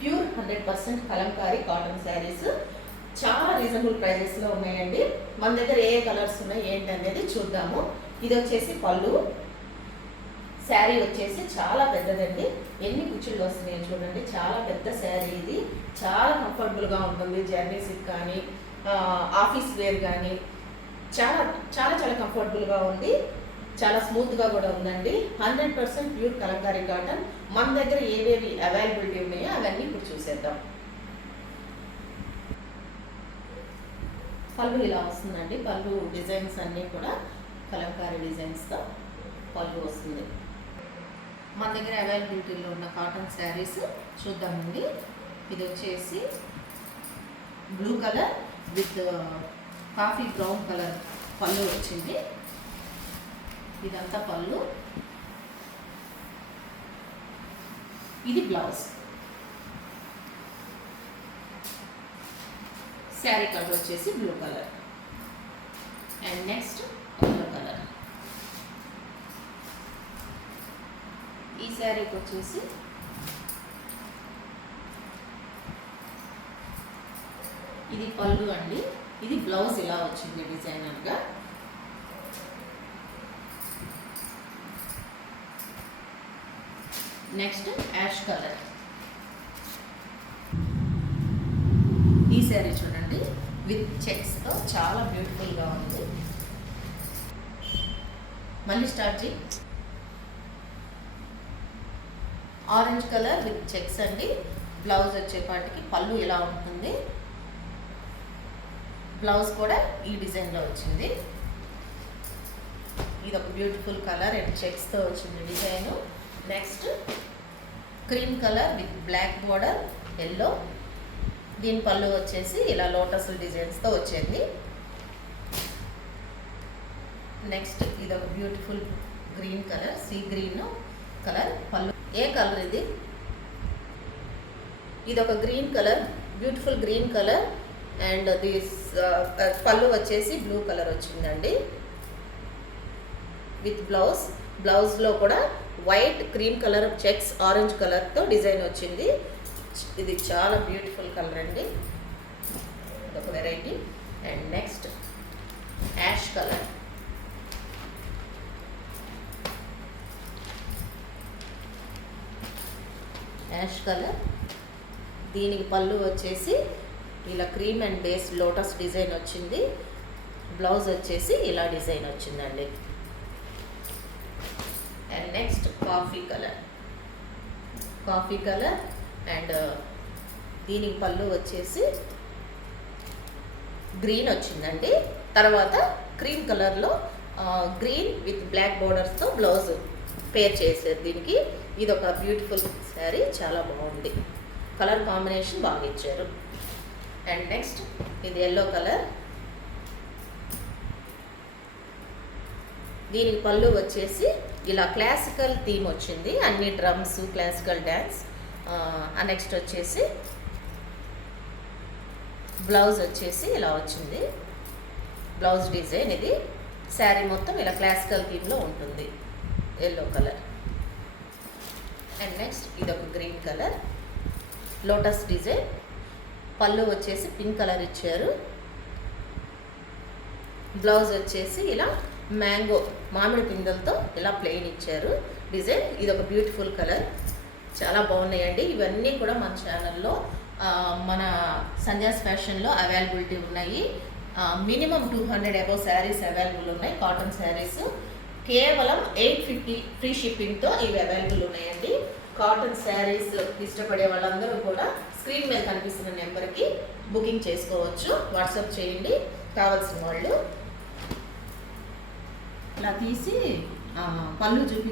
Pure 100% Kalamkari cotton saris చాలా reasonable ప్రైజెస్లో ఉన్నాయండి. మన దగ్గర ఏ కలర్స్ ఉన్నాయి ఏంటి అనేది చూద్దాము. ఇది వచ్చేసి పళ్ళు. శారీ వచ్చేసి చాలా పెద్దదండి. ఎన్ని కుచ్చుళ్ళు వస్తున్నాయో చూడండి. చాలా పెద్ద శారీ ఇది. చాలా కంఫర్టబుల్గా ఉంటుంది. జర్నీస్కి కానీ ఆఫీస్ వేర్ కానీ చాలా చాలా చాలా కంఫర్టబుల్గా ఉంది. చాలా స్మూత్గా కూడా ఉందండి. 100% ప్యూర్ కలంకారీ కాటన్. మన దగ్గర ఏవేవి అవైలబిలిటీ ఉన్నాయో అవన్నీ ఇప్పుడు చూసేద్దాం. పళ్ళు ఇలా వస్తుందండి. పళ్ళు డిజైన్స్ అన్నీ కూడా కలంకారీ డిజైన్స్తో పళ్ళు వస్తుంది. మన దగ్గర అవైలబిలిటీలో ఉన్న కాటన్ శారీస్ చూద్దామండి. ఇది వచ్చేసి blue colour with coffee brown colour పళ్ళు వచ్చింది. ఇదంతా పళ్ళు. ఇది బ్లౌజ్. శారీ కలర్ వచ్చేసి blue colour and next yellow colour. ఈ శారీకి వచ్చేసి ఇది పళ్ళు అండి. ఇది బ్లౌజ్ ఇలా వచ్చింది డిజైనర్గా. Next ash colour. ఈ శారీ చూడండి విత్ చెక్స్తో చాలా బ్యూటిఫుల్గా ఉంది. మళ్ళీ స్టార్ట్ చేయి. ఆరెంజ్ కలర్ విత్ చెక్స్ అండి. బ్లౌజ్ వచ్చేపాటికి పళ్ళు ఇలా ఉంటుంది. బ్లౌజ్ కూడా ఈ డిజైన్లో వచ్చింది. ఇది ఒక బ్యూటిఫుల్ కలర్ అండ్ చెక్స్తో వచ్చింది డిజైన్. Next cream colour with black border yellow. దీని పళ్ళు వచ్చేసి ఇలా లోటస్ డిజైన్స్తో వచ్చింది. నెక్స్ట్ ఇది ఒక beautiful green colour, see green colour పళ్ళు. ఏ కలర్ ఇది? ఇది ఒక green colour, beautiful green colour and this పళ్ళు వచ్చేసి బ్లూ కలర్ వచ్చిందండి విత్ బ్లౌజ్. బ్లౌజ్లో కూడా white cream colour checks orange కలర్తో డిజైన్ వచ్చింది. ఇది చాలా బ్యూటిఫుల్ కలర్ అండి. ఇదొక variety. And next ash colour. Ash colour. దీనికి పళ్ళు వచ్చేసి ఇలా cream and base lotus design వచ్చింది. బ్లౌజ్ వచ్చేసి ఇలా డిజైన్ వచ్చిందండి. And next coffee colour. Coffee colour and దీనికి పళ్ళు వచ్చేసి గ్రీన్ వచ్చిందండి. తర్వాత క్రీమ్ కలర్లో గ్రీన్ విత్ బ్లాక్ బోర్డర్స్తో బ్లౌజ్ పేర్ చేశారు దీనికి. ఇది ఒక బ్యూటిఫుల్ శారీ. చాలా బాగుంది. కలర్ కాంబినేషన్ బాగా ఇచ్చారు. అండ్ నెక్స్ట్ ఇది ఎల్లో కలర్. దీనికి పళ్ళు వచ్చేసి ఇలా క్లాసికల్ థీమ్ వచ్చింది. అన్ని డ్రమ్స్, క్లాసికల్ డ్యాన్స్. నెక్స్ట్ వచ్చేసి బ్లౌజ్ వచ్చేసి ఇలా వచ్చింది. బ్లౌజ్ డిజైన్ ఇది. శారీ మొత్తం ఇలా క్లాసికల్ థీమ్లో ఉంటుంది. Yellow colour. అండ్ నెక్స్ట్ ఇది ఒక గ్రీన్ కలర్ లోటస్ డిజైన్. పళ్ళు వచ్చేసి పింక్ కలర్ ఇచ్చారు. బ్లౌజ్ వచ్చేసి ఇలా మ్యాంగో మామిడి పిందెలతో ఇలా ప్లెయిన్ ఇచ్చారు డిజైన్. ఇది ఒక బ్యూటిఫుల్ కలర్. చాలా బాగున్నాయండి. ఇవన్నీ కూడా మన ఛానల్లో మన సంధ్యాస్ ఫ్యాషన్లో అవైలబిలిటీ ఉన్నాయి. మినిమం 200 అబౌవ్ శారీస్ అవైలబుల్ ఉన్నాయి. కాటన్ శారీస్ కేవలం 850 ఫ్రీ షిప్పింగ్తో ఇవి అవైలబుల్ ఉన్నాయండి. కాటన్ శారీస్ ఇష్టపడే వాళ్ళందరూ కూడా స్క్రీన్ మీద కనిపిస్తున్న నెంబర్కి బుకింగ్ చేసుకోవచ్చు. వాట్సాప్ చేయండి కావాల్సిన వాళ్ళు. ఇలా తీసి పళ్ళు చూపి